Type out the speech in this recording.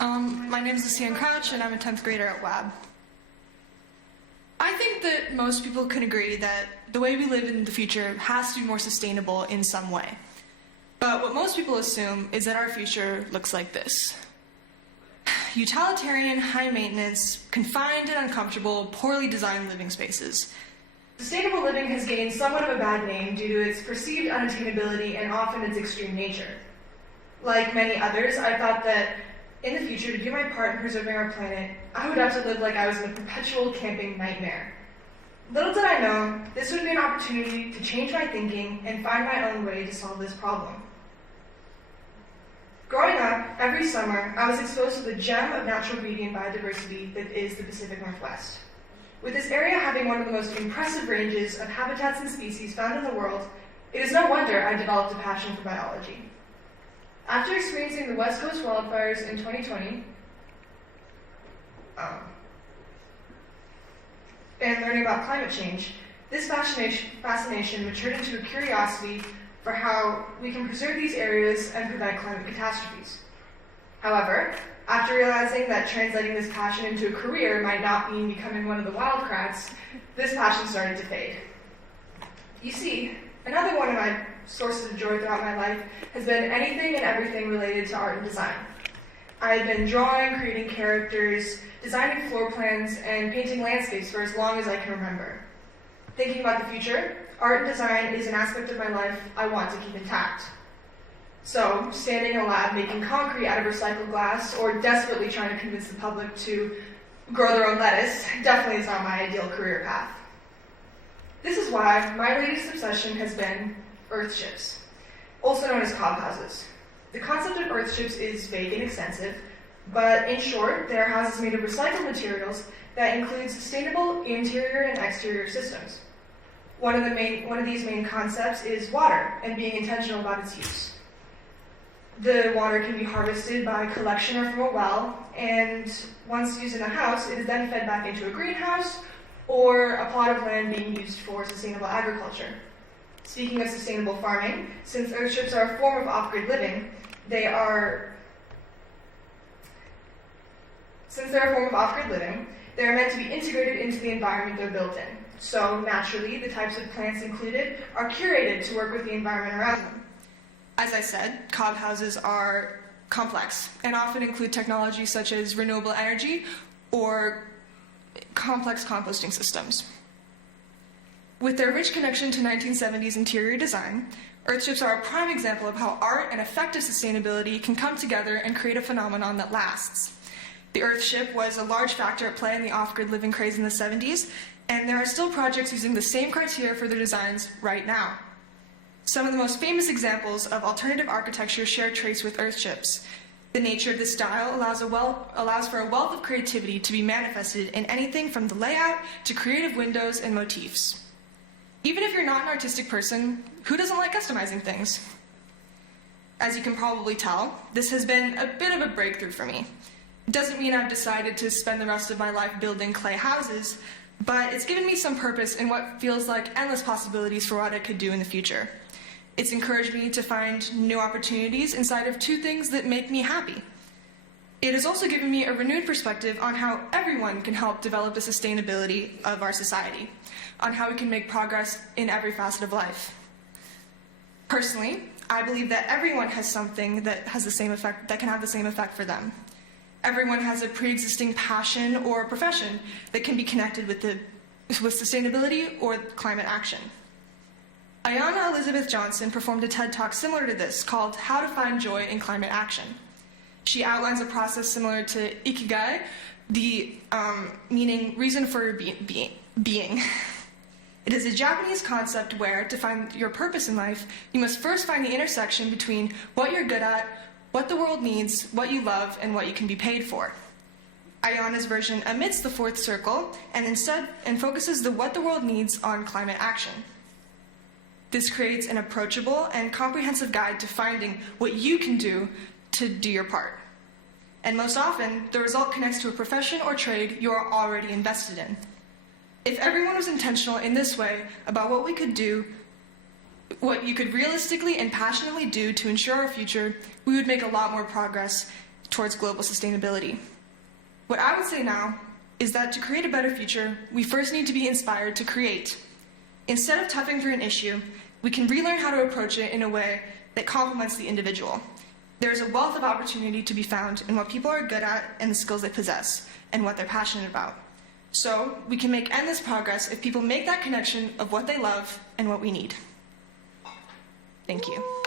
My name is Lucian Crouch, and I'm a 10th grader at WAB. I think that most people can agree that the way we live in the future has to be more sustainable in some way. But what most people assume is that our future looks like this. Utilitarian, high maintenance, confined and uncomfortable, poorly designed living spaces. Sustainable living has gained somewhat of a bad name due to its perceived unattainability and often its extreme nature. Like many others, I thought that in the future, to do my part in preserving our planet, I would have to live like I was in a perpetual camping nightmare. Little did I know, this would be an opportunity to change my thinking and find my own way to solve this problem. Growing up, every summer, I was exposed to the gem of natural beauty and biodiversity that is the Pacific Northwest. With this area having one of the most impressive ranges of habitats and species found in the world, it is no wonder I developed a passion for biology. After experiencing the West Coast wildfires in 2020, and learning about climate change, this fascination matured into a curiosity for how we can preserve these areas and prevent climate catastrophes. However, after realizing that translating this passion into a career might not mean becoming one of the wildcrats, this passion started to fade. You see, another one of my sources of joy throughout my life has been anything and everything related to art and design. I have been drawing, creating characters, designing floor plans, and painting landscapes for as long as I can remember. Thinking about the future, art and design is an aspect of my life I want to keep intact. So, standing in a lab making concrete out of recycled glass, or desperately trying to convince the public to grow their own lettuce, definitely is not my ideal career path. This is why my latest obsession has been earthships, also known as cob houses. The concept of earthships is vague and extensive, but in short, they are houses made of recycled materials that include sustainable interior and exterior systems. One of these main concepts is water and being intentional about its use. The water can be harvested by collection or from a well, and once used in a house, it is then fed back into a greenhouse or a plot of land being used for sustainable agriculture. Speaking of sustainable farming, since earthships are a form of off-grid living, they are meant to be integrated into the environment they're built in. So naturally, the types of plants included are curated to work with the environment around them. As I said, cob houses are complex and often include technologies such as renewable energy or complex composting systems. With their rich connection to 1970s interior design, earthships are a prime example of how art and effective sustainability can come together and create a phenomenon that lasts. The earthship was a large factor at play in the off-grid living craze in the 70s, and there are still projects using the same criteria for their designs right now. Some of the most famous examples of alternative architecture share traits with earthships. The nature of this style allows for a wealth of creativity to be manifested in anything from the layout to creative windows and motifs. Even if you're not an artistic person, who doesn't like customizing things? As you can probably tell, this has been a bit of a breakthrough for me. It doesn't mean I've decided to spend the rest of my life building clay houses, but it's given me some purpose in what feels like endless possibilities for what I could do in the future. It's encouraged me to find new opportunities inside of two things that make me happy. It has also given me a renewed perspective on how everyone can help develop the sustainability of our society, on how we can make progress in every facet of life. Personally, I believe that everyone has something that has the same effect, that can have the same effect for them. Everyone has a pre-existing passion or profession that can be connected with sustainability or climate action. Ayana Elizabeth Johnson performed a TED Talk similar to this called How to Find Joy in Climate Action. She outlines a process similar to Ikigai, the meaning reason for being. It is a Japanese concept where, to find your purpose in life, you must first find the intersection between what you're good at, what the world needs, what you love, and what you can be paid for. Ayana's version omits the fourth circle and instead focuses the what the world needs on climate action. This creates an approachable and comprehensive guide to finding what you can do to do your part. And most often, the result connects to a profession or trade you are already invested in. If everyone was intentional in this way about what we could do, what you could realistically and passionately do to ensure our future, we would make a lot more progress towards global sustainability. What I would say now is that to create a better future, we first need to be inspired to create. Instead of toughing through an issue, we can relearn how to approach it in a way that complements the individual. There is a wealth of opportunity to be found in what people are good at and the skills they possess, and what they're passionate about. So, we can make endless progress if people make that connection of what they love and what we need. Thank you.